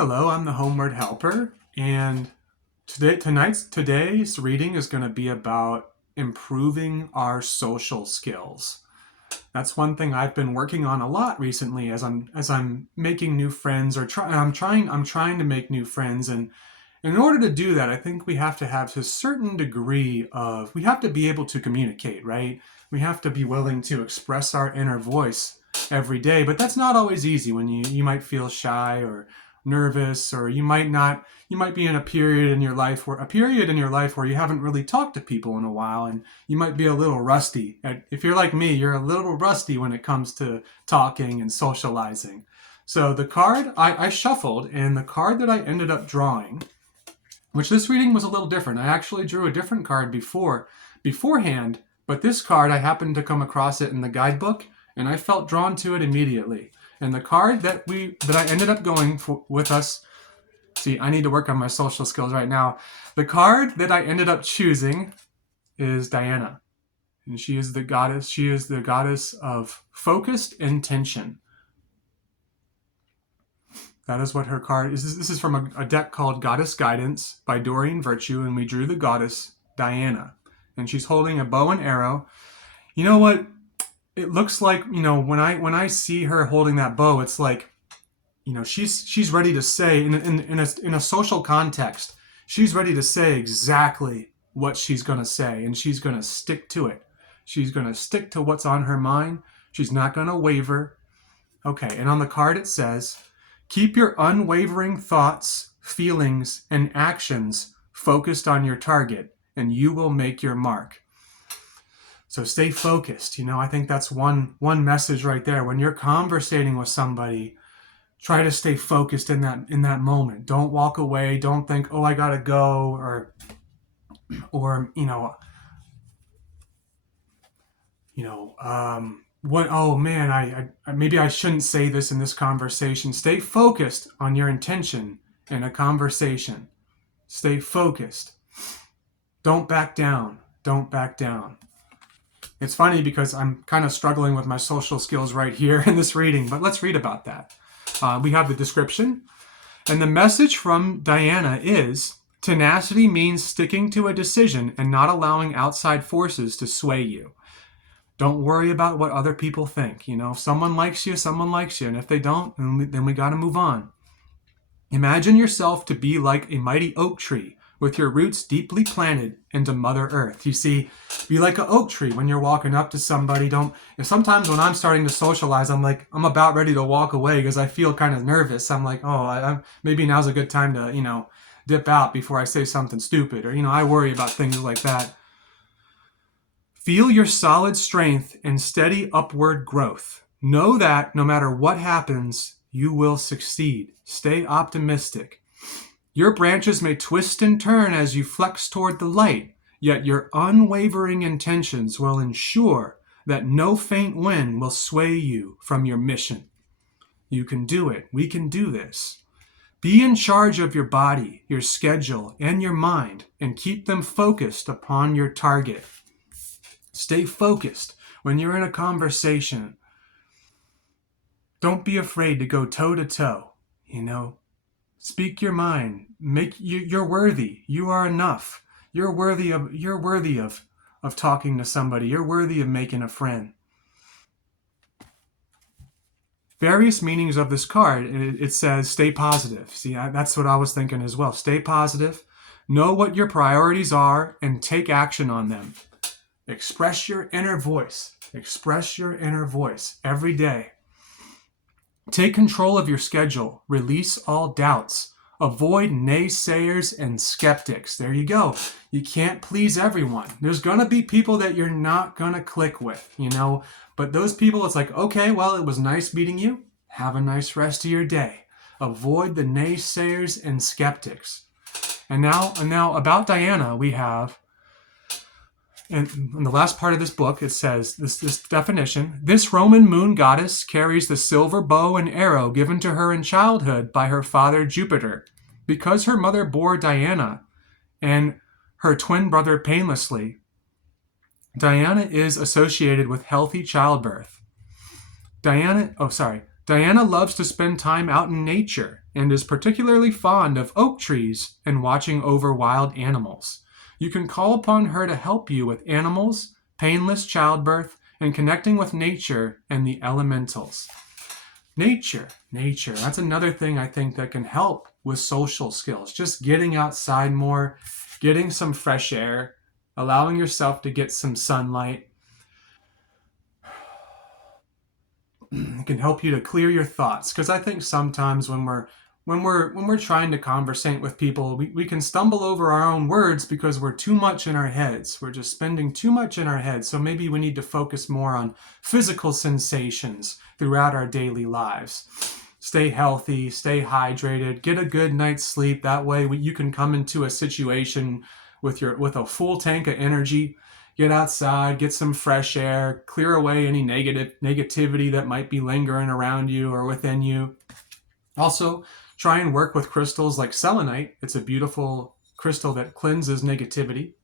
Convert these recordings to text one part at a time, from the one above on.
Hello, I'm the Homeward Helper, and today's reading is going to be about improving our social skills. That's one thing I've been working on a lot recently as I'm making new friends I'm trying to make new friends, and in order to do that, I think we have to have a certain degree of we have to be able to communicate, right? We have to be willing to express our inner voice every day, but that's not always easy when you might feel shy or nervous, or you might not you might be in a period in your life where you haven't really talked to people in a while, and you might be a little rusty. If you're like me, you're a little rusty when it comes to talking and socializing. So the card I shuffled, and the card that I ended up drawing, which this reading was a little different. I actually drew a different card beforehand, but this card I happened to come across it in the guidebook, and I felt drawn to it immediately. And the card that I ended up going for, with us. See, I need to work on my social skills right now. The card that I ended up choosing is Diana, and she is the goddess. She is the goddess of focused intention. That is what her card is. This is from a deck called Goddess Guidance by Doreen Virtue, and we drew the goddess Diana. And she's holding a bow and arrow. You know what? It looks like, when I see her holding that bow, it's like, she's ready to say in a social context, she's ready to say exactly what she's going to say, and she's going to stick to it. She's going to stick to what's on her mind. She's not going to waver. Okay, and on the card it says, keep your unwavering thoughts, feelings, and actions focused on your target, and you will make your mark. So stay focused. I think that's one message right there. When you're conversating with somebody, try to stay focused in that moment. Don't walk away. Don't think, oh, I gotta go, or what? Oh man, I maybe I shouldn't say this in this conversation. Stay focused on your intention in a conversation. Stay focused. Don't back down. Don't back down. It's funny because I'm kind of struggling with my social skills right here in this reading, but let's read about that. We have the description, and the message from Diana is, tenacity means sticking to a decision and not allowing outside forces to sway you. Don't worry about what other people think. If someone likes you, someone likes you, and if they don't, then we got to move on. Imagine yourself to be like a mighty oak tree with your roots deeply planted into Mother Earth. You see, be like an oak tree when you're walking up to somebody. Sometimes when I'm starting to socialize, I'm about ready to walk away because I feel kind of nervous. I'm like, maybe now's a good time to, dip out before I say something stupid, or, I worry about things like that. Feel your solid strength and steady upward growth. Know that no matter what happens, you will succeed. Stay optimistic. Your branches may twist and turn as you flex toward the light, yet your unwavering intentions will ensure that no faint wind will sway you from your mission. You can do it. We can do this. Be in charge of your body, your schedule, and your mind, and keep them focused upon your target. Stay focused when you're in a conversation. Don't be afraid to go toe to toe, Speak your mind. You're worthy. You are enough. You're worthy of talking to somebody. You're worthy of making a friend. Various meanings of this card. It says stay positive. See, that's what I was thinking as well. Stay positive. Know what your priorities are and take action on them. Express your inner voice. Express your inner voice every day. Take control of your schedule. Release all doubts. Avoid naysayers and skeptics. There you go. You can't please everyone. There's going to be people that you're not going to click with, But those people, it's like, okay, well, it was nice meeting you. Have a nice rest of your day. Avoid the naysayers and skeptics. And now about Diana, we have, and in the last part of this book, it says this definition: this Roman moon goddess carries the silver bow and arrow given to her in childhood by her father Jupiter. Because her mother bore Diana and her twin brother painlessly, Diana is associated with healthy childbirth. Diana loves to spend time out in nature. and is particularly fond of oak trees and watching over wild animals. You can call upon her to help you with animals, painless childbirth, and connecting with nature and the elementals. Nature. That's another thing I think that can help with social skills. Just getting outside more, getting some fresh air, allowing yourself to get some sunlight. It can help you to clear your thoughts, because I think sometimes when we're trying to conversate with people, we can stumble over our own words because we're too much in our heads. We're just spending too much in our heads. So maybe we need to focus more on physical sensations throughout our daily lives. Stay healthy, stay hydrated, get a good night's sleep. That way you can come into a situation with a full tank of energy. Get outside, get some fresh air, clear away any negativity that might be lingering around you or within you. Also, try and work with crystals like selenite. It's a beautiful crystal that cleanses negativity.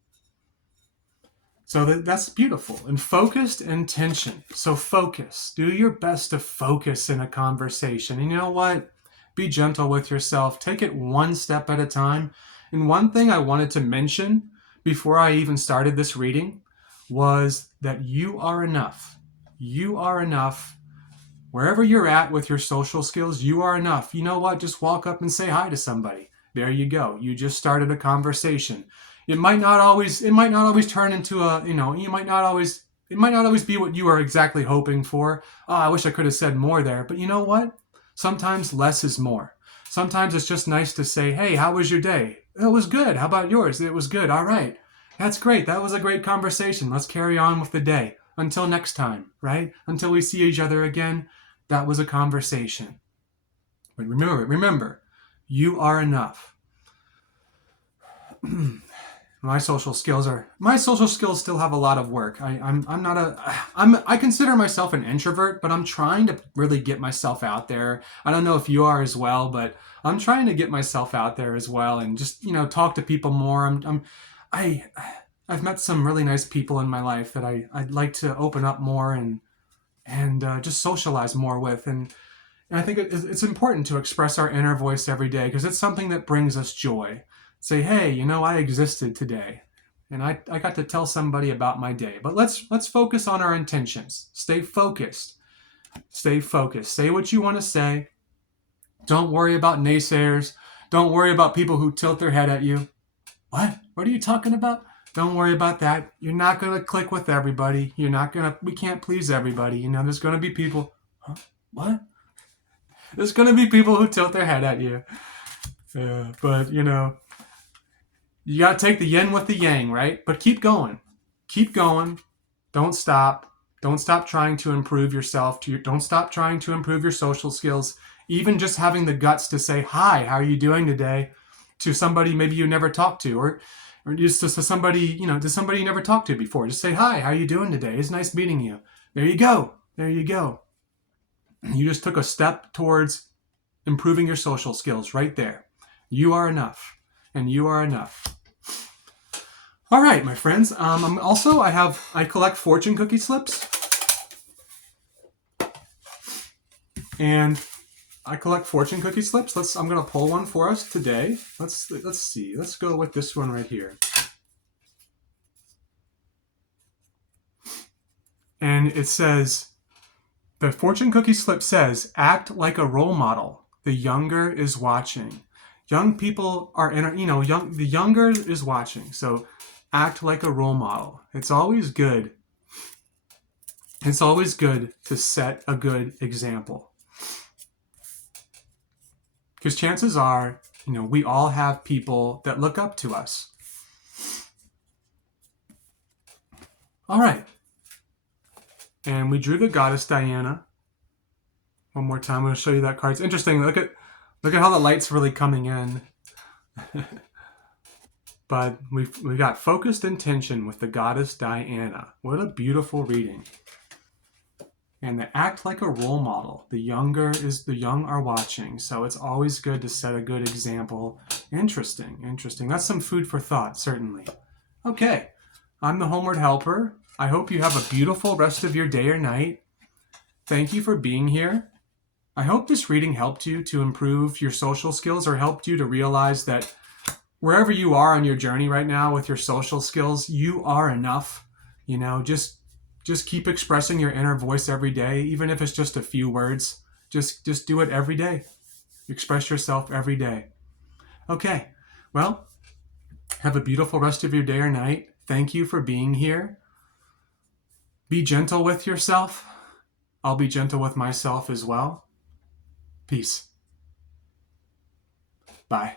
So that's beautiful. And focused intention. So focus. Do your best to focus in a conversation. And you know what? Be gentle with yourself. Take it one step at a time. And one thing I wanted to mention before I even started this reading was that you are enough. You are enough. Wherever you're at with your social skills, you are enough. You know what? Just walk up and say hi to somebody. There you go. You just started a conversation. It might not always turn into it might not always be what you are exactly hoping for. Oh, I wish I could have said more there. But you know what? Sometimes less is more. Sometimes it's just nice to say, "Hey, how was your day?" "It was good. How about yours?" "It was good." "All right. That's great. That was a great conversation. Let's carry on with the day. Until next time," right? Until we see each other again. That was a conversation. But remember, you are enough. My social skills still have a lot of work. I consider myself an introvert, but I'm trying to really get myself out there. I don't know if you are as well, but I'm trying to get myself out there as well and just, talk to people more. I I've met some really nice people in my life that I'd like to open up more and just socialize more with. And I think it's important to express our inner voice every day because it's something that brings us joy. Say, hey, I existed today. And I got to tell somebody about my day. But let's focus on our intentions. Stay focused. Stay focused. Say what you want to say. Don't worry about naysayers. Don't worry about people who tilt their head at you. What? What are you talking about? Don't worry about that. You're not going to click with everybody. We can't please everybody. There's going to be people. Huh? What? There's going to be people who tilt their head at you. But, you got to take the yin with the yang, right? But keep going. Keep going. Don't stop. Don't stop trying to improve yourself. Don't stop trying to improve your social skills. Even just having the guts to say, hi, how are you doing today? To somebody maybe you never talked to, or just to somebody, to somebody you never talked to before. Just say, hi, how are you doing today? It's nice meeting you. There you go. There you go. You just took a step towards improving your social skills right there. You are enough, and you are enough. All right, my friends. I collect fortune cookie slips, and I collect fortune cookie slips. I'm gonna pull one for us today. Let's see. Let's go with this one right here. And it says, the fortune cookie slip says, act like a role model. The younger is watching. Young people are the younger is watching. So act like a role model. It's always good. It's always good to set a good example. Because chances are, we all have people that look up to us. All right. And we drew the goddess Diana. One more time, I'm going to show you that card. It's interesting. Look at how the light's really coming in. But we got focused intention with the goddess Diana. What a beautiful reading. And they act like a role model. The young are watching. So it's always good to set a good example. Interesting. That's some food for thought, certainly. Okay. I'm the Homeward Helper. I hope you have a beautiful rest of your day or night. Thank you for being here. I hope this reading helped you to improve your social skills, or helped you to realize that wherever you are on your journey right now with your social skills, you are enough. Just keep expressing your inner voice every day, even if it's just a few words. Just do it every day. Express yourself every day. Okay. Well, have a beautiful rest of your day or night. Thank you for being here. Be gentle with yourself. I'll be gentle with myself as well. Peace. Bye.